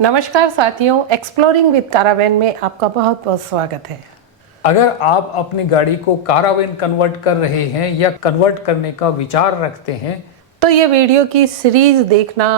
नमस्कार साथियों, exploring with कारावैन में आपका बहुत बहुत स्वागत है। अगर आप अपनी गाड़ी को कारावैन कन्वर्ट कर रहे हैं या कन्वर्ट करने का विचार रखते हैं तो ये वीडियो की सीरीज देखना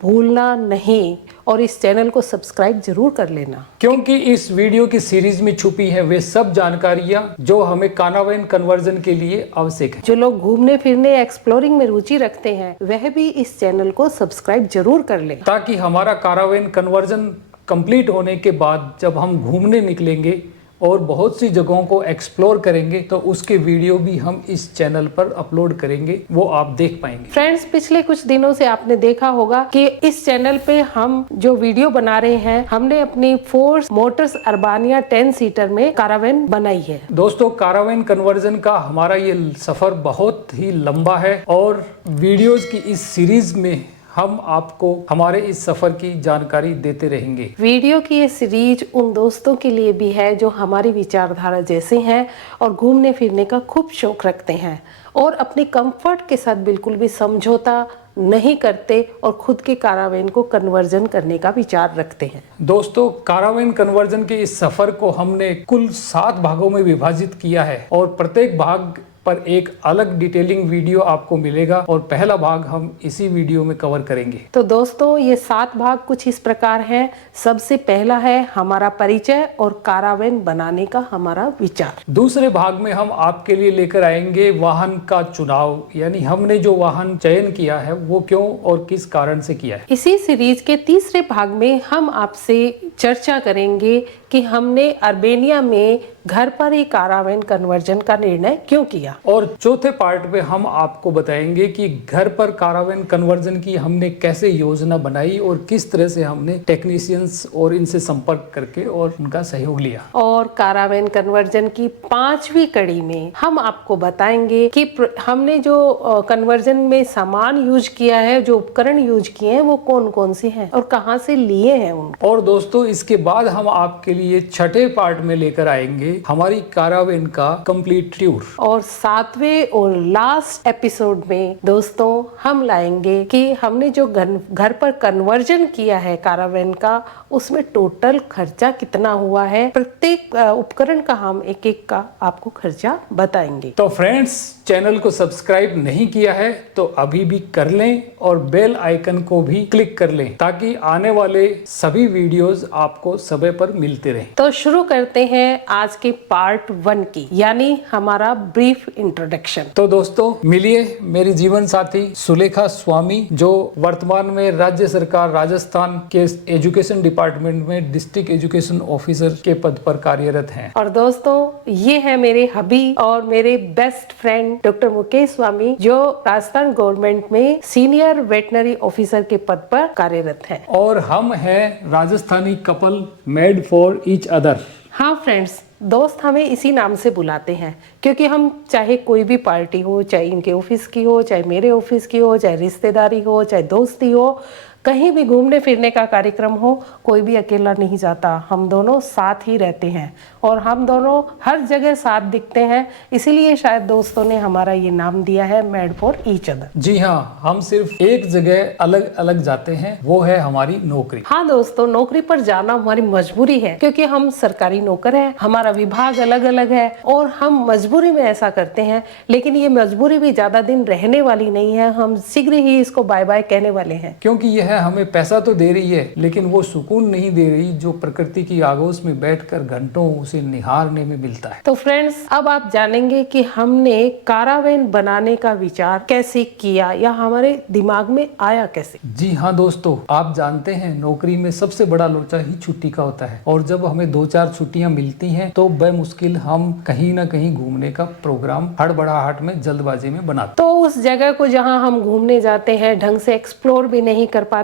भूलना नहीं और इस चैनल को सब्सक्राइब जरूर कर लेना, क्योंकि इस वीडियो की सीरीज में छुपी है वे सब जानकारियां जो हमें कारावैन कन्वर्जन के लिए आवश्यक है। जो लोग घूमने फिरने एक्सप्लोरिंग में रुचि रखते हैं वह भी इस चैनल को सब्सक्राइब जरूर कर ले, ताकि हमारा कारावैन कन्वर्जन कंप्लीट होने के बाद जब हम घूमने निकलेंगे और बहुत सी जगहों को एक्सप्लोर करेंगे तो उसके वीडियो भी हम इस चैनल पर अपलोड करेंगे, वो आप देख पाएंगे। फ्रेंड्स, पिछले कुछ दिनों से आपने देखा होगा कि इस चैनल पे हम जो वीडियो बना रहे हैं, हमने अपनी फोर्स मोटर्स अर्बानिया 10 सीटर में कारावैन बनाई है। दोस्तों, कारावैन कन्वर्जन का हमारा ये सफर बहुत ही लंबा है और वीडियोस की इस सीरीज में हम आपको हमारे इस सफर की जानकारी देते रहेंगे। वीडियो की ये सीरीज उन दोस्तों के लिए भी है जो हमारी विचारधारा जैसे हैं और घूमने फिरने का खूब शौक रखते हैं और अपने कंफर्ट के साथ बिल्कुल भी समझौता नहीं करते और खुद के कारावैन को कन्वर्जन करने का विचार रखते हैं। दोस्तों, कारावैन कन्वर्जन के इस सफर को हमने कुल 7 भागों में विभाजित किया है और प्रत्येक भाग पर एक अलग डिटेलिंग वीडियो आपको मिलेगा और पहला भाग हम इसी वीडियो में कवर करेंगे। तो दोस्तों, ये 7 भाग कुछ इस प्रकार हैं। सबसे पहला है हमारा परिचय और कारावैन बनाने का हमारा विचार। दूसरे भाग में हम आपके लिए लेकर आएंगे वाहन का चुनाव, यानी हमने जो वाहन चयन किया है वो क्यों और किस कारण से किया है। इसी सीरीज के तीसरे भाग में हम आपसे चर्चा करेंगे कि हमने अर्मेनिया में घर पर ही कारावैन कन्वर्जन का निर्णय क्यों किया। और चौथे पार्ट में हम आपको बताएंगे कि घर पर कारावैन कन्वर्जन की हमने कैसे योजना बनाई और किस तरह से हमने टेक्नीशियंस और इनसे संपर्क करके और उनका सहयोग लिया। और कारावैन कन्वर्जन की 5वीं कड़ी में हम आपको बताएंगे कि हमने जो कन्वर्जन में सामान यूज किया है, जो उपकरण यूज किए हैं वो कौन कौन से हैं और कहाँ से लिए हैं उनको। और दोस्तों, इसके बाद हम आपके लिए छठे पार्ट में लेकर आएंगे हमारी कारावैन का कंप्लीट टूर। और 7वें और लास्ट एपिसोड में दोस्तों हम लाएंगे कि हमने जो घर पर कन्वर्जन किया है कारावैन का, उसमें टोटल खर्चा कितना हुआ है। प्रत्येक उपकरण का हम एक एक का आपको खर्चा बताएंगे। तो फ्रेंड्स, चैनल को सब्सक्राइब नहीं किया है तो अभी भी कर लें और बेल आइकन को भी क्लिक कर लें ताकि आने वाले सभी वीडियोस आपको समय पर मिलते रहें। तो शुरू करते हैं आज के पार्ट 1 की, यानी हमारा ब्रीफ इंट्रोडक्शन। तो दोस्तों, मिलिए मेरी जीवन साथी सुलेखा स्वामी, जो वर्तमान में राज्य सरकार राजस्थान के एजुकेशन डिपार्टमेंट में डिस्ट्रिक्ट एजुकेशन ऑफिसर के पद पर कार्यरत हैं। और दोस्तों, ये है मेरे हबी और मेरे बेस्ट फ्रेंड डॉक्टर मुकेश स्वामी, जो राजस्थान गवर्नमेंट में सीनियर वेटनरी ऑफिसर के पद पर कार्यरत हैं। और हम हैं Rajasthani couple made for each other. हाँ फ्रेंड्स, दोस्त हमें इसी नाम से बुलाते हैं क्योंकि हम चाहे कोई भी पार्टी हो, चाहे इनके ऑफिस की हो, चाहे मेरे ऑफिस की हो, चाहे रिश्तेदारी हो, चाहे दोस्ती हो, कहीं भी घूमने फिरने का कार्यक्रम हो, कोई भी अकेला नहीं जाता। हम दोनों साथ ही रहते हैं और हम दोनों हर जगह साथ दिखते हैं, इसीलिए शायद दोस्तों ने हमारा ये नाम दिया है मेड फॉर ईच अदर। जी हाँ, हम सिर्फ एक जगह अलग अलग जाते हैं, वो है हमारी नौकरी। हाँ दोस्तों, नौकरी पर जाना हमारी मजबूरी है क्योंकि हम सरकारी नौकर हैं, हमारा विभाग अलग अलग है और हम मजबूरी में ऐसा करते हैं। लेकिन ये मजबूरी भी ज्यादा दिन रहने वाली नहीं है, हम शीघ्र ही इसको बाय बाय कहने वाले हैं। क्योंकि यह हमें पैसा तो दे रही है लेकिन वो सुकून नहीं दे रही जो प्रकृति की आगोश में बैठकर घंटों उसे निहारने में मिलता है। तो फ्रेंड्स, अब आप जानेंगे कि हमने कारावैन बनाने का विचार कैसे किया या हमारे दिमाग में आया कैसे। जी हाँ दोस्तों, आप जानते हैं नौकरी में सबसे बड़ा लोचा ही छुट्टी का होता है और जब हमें 2-4 छुट्टियां मिलती हैं तो बेमुश्किल हम कहीं ना कहीं घूमने का प्रोग्राम हड़बड़ाहट में जल्दबाजी में बनाते। तो उस जगह को जहां हम घूमने जाते हैं ढंग से एक्सप्लोर भी नहीं कर पाते,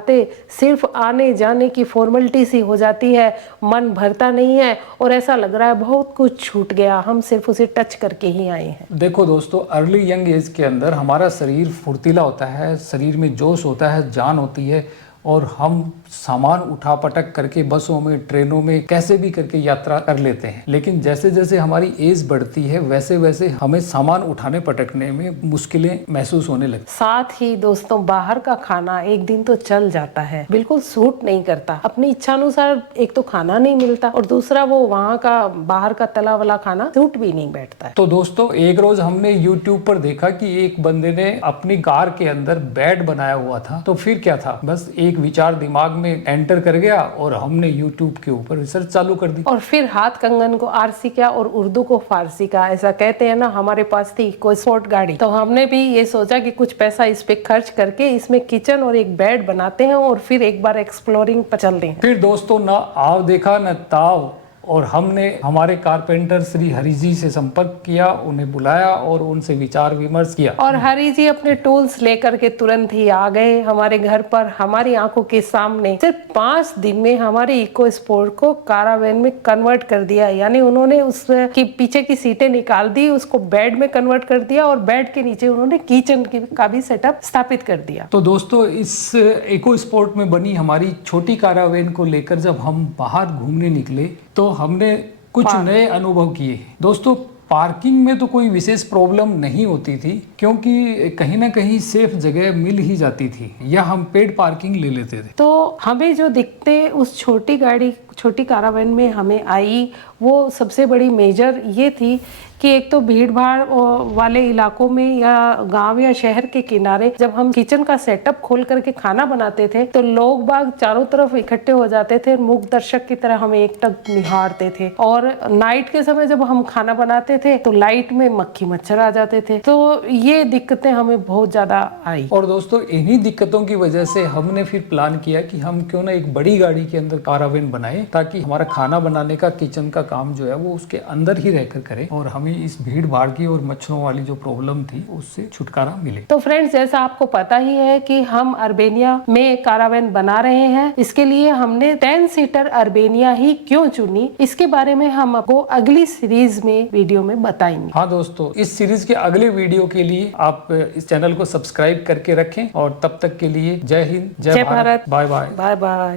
सिर्फ आने जाने की फॉर्मेलिटी सी हो जाती है, मन भरता नहीं है और ऐसा लग रहा है बहुत कुछ छूट गया, हम सिर्फ उसे टच करके ही आए हैं। देखो दोस्तों, अर्ली यंग एज के अंदर हमारा शरीर फुर्तीला होता है, शरीर में जोश होता है, जान होती है और हम सामान उठा पटक करके बसों में, ट्रेनों में कैसे भी करके यात्रा कर लेते हैं, लेकिन जैसे जैसे हमारी एज बढ़ती है वैसे वैसे हमें सामान उठाने पटकने में मुश्किलें महसूस होने लगती। साथ ही दोस्तों, बाहर का खाना एक दिन तो चल जाता है, बिल्कुल सूट नहीं करता। अपनी इच्छा अनुसार एक तो खाना नहीं मिलता और दूसरा वो वहाँ का बाहर का तला वाला खाना सूट भी नहीं बैठता है। तो दोस्तों, एक रोज हमने YouTube पर देखा कि एक बंदे ने अपनी कार के अंदर बेड बनाया हुआ था। तो फिर क्या था, बस एक विचार दिमाग में एंटर कर गया और हमने YouTube के ऊपर रिसर्च चालू कर दी। और फिर हाथ कंगन को आरसी का और उर्दू को फारसी का, ऐसा कहते हैं ना। हमारे पास थी कोई स्पोर्ट गाड़ी, तो हमने भी ये सोचा कि कुछ पैसा इस पे खर्च करके इसमें किचन और एक बेड बनाते हैं और फिर एक बार एक्सप्लोरिंग पर चल रहे हैं। फिर दोस्तों, ना आव देखा न ताव, और हमने हमारे कारपेंटर श्री हरि जी से संपर्क किया, उन्हें बुलाया और उनसे विचार विमर्श किया। और हरि जी अपने टूल्स लेकर के तुरंत ही आ गए हमारे घर पर, हमारी आंखों के सामने। सिर्फ 5 दिन में हमारे इको स्पोर्ट को कारावैन में कन्वर्ट कर दिया। यानी उन्होंने उसकी पीछे की सीटें निकाल दी, उसको बेड में कन्वर्ट कर दिया और बेड के नीचे उन्होंने किचन का भी सेटअप स्थापित कर दिया। तो दोस्तों, इस इको स्पोर्ट में बनी हमारी छोटी कारावैन को लेकर जब हम बाहर घूमने निकले तो हमने कुछ नए अनुभव किए। दोस्तों, पार्किंग में तो कोई विशेष प्रॉब्लम नहीं होती थी, क्योंकि कहीं ना कहीं सेफ जगह मिल ही जाती थी, या हम पेड पार्किंग ले लेते थे। तो हमें जो दिखते उस छोटी कारावैन में हमें आई, वो सबसे बड़ी मेजर ये थी कि एक तो भीड़ भाड़ वाले इलाकों में या गांव या शहर के किनारे जब हम किचन का सेटअप खोल करके खाना बनाते थे तो लोग बाग चारों तरफ इकट्ठे हो जाते थे, मूक दर्शक की तरह हमें एकटक निहारते थे। और नाइट के समय जब हम खाना बनाते थे तो लाइट में मक्खी मच्छर आ जाते थे। तो ये दिक्कतें हमें बहुत ज्यादा आई। और दोस्तों, इन्हीं दिक्कतों की वजह से हमने फिर प्लान किया कि हम क्यों ना एक बड़ी गाड़ी के अंदर कारावैन बनाएं, ताकि हमारा खाना बनाने का, किचन का काम जो है वो उसके अंदर ही रहकर करें और हमें इस भीड़ भाड़ की और मच्छरों वाली जो प्रॉब्लम थी उससे छुटकारा मिले। तो फ्रेंड्स, जैसा आपको पता ही है कि हम अर्बेनिया में कारावैन बना रहे हैं। इसके लिए हमने 10 सीटर अर्बेनिया ही क्यों चुनी, इसके बारे में हम आपको अगली सीरीज में वीडियो में बताएंगे। हाँ दोस्तों, इस सीरीज के अगले वीडियो के लिए आप इस चैनल को सब्सक्राइब करके रखें और तब तक के लिए जय हिंद, जय Bharat, bye bye. Bye bye.